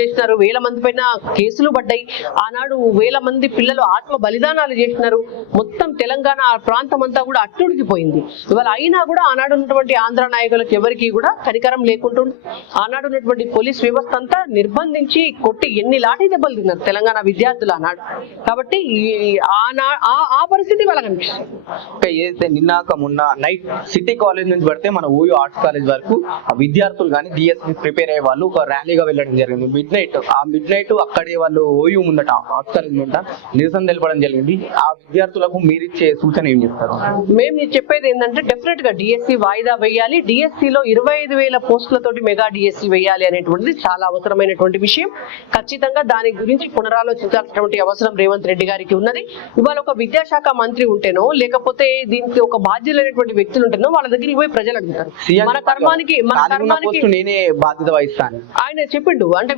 చేసినారు, వేల మంది పైన కేసులు పడ్డాయి. ఆనాడు వేల మంది పిల్లలు ఆత్మ బలిదానాలు చేసినారు. మొత్తం తెలంగాణ ప్రాంతం అంతా కూడా అట్టుడికిపోయింది. ఇవాళ అయినా కూడా ఆనాడు ఉన్నటువంటి ఆంధ్ర నాయకులకు ఎవరికి కూడా కనికరం లేకుండా ఆనాడు ఉన్నటువంటి పోలీస్ వ్యవస్థ అంతా నిర్బంధించి కొట్టి ఎన్ని లాఠీ దెబ్బలు తిన్నారు తెలంగాణ విద్యార్థులు ఆనాడు. కాబట్టి ఆ పరిస్థితి వాళ్ళకి అనిపిస్తుంది. ఏదైతే నిన్నాక మొన్న నైట్ సిటీ కాలేజ్ నుంచి పడితే మన ఓయూ ఆర్ట్స్ కాలేజ్ వరకు ఆ విద్యార్థులు కానీ డిఎస్పీ ప్రిపేర్ అయ్యే వాళ్ళు ఒక ర్యాలీగా వెళ్ళడం జరిగింది. మిడ్ నైట్ అక్కడే వాళ్ళు ఓయూ ముందట ఆర్ట్స్ కాలేజ్ ముందట నిరసన తెలపడం జరిగింది. ఆ విద్యార్థులకు మీరిచ్చే సూచన ఏం చేస్తారు? మేము చెప్పేది ఏంటంటే డెఫినెట్ గా డిఎస్సి వాయిదా వేయాలి. డిఎస్సిలో 25,000 పోస్టులతోటి మెగా డిఎస్సి వేయాలి అనేటువంటిది చాలా అవసరమైనటువంటి విషయం. ఖచ్చితంగా దాని గురించి పునరాలోచించాల్సినటువంటి అవసరం రేవంత్ రెడ్డి గారికి ఉన్నది. ఇవాళ ఒక విద్యాశాఖ మంత్రి ఉంటేనో లేకపోతే దీనికి ఒక బాధ్యులైనటువంటి వ్యక్తులు ఉంటేనో వాళ్ళ దగ్గరికి పోయి ప్రజలు అడుగుతారు. మన కర్మానికి నేనే బాధ్యత వహిస్తాను ఆయన చెప్పిండు. అంటే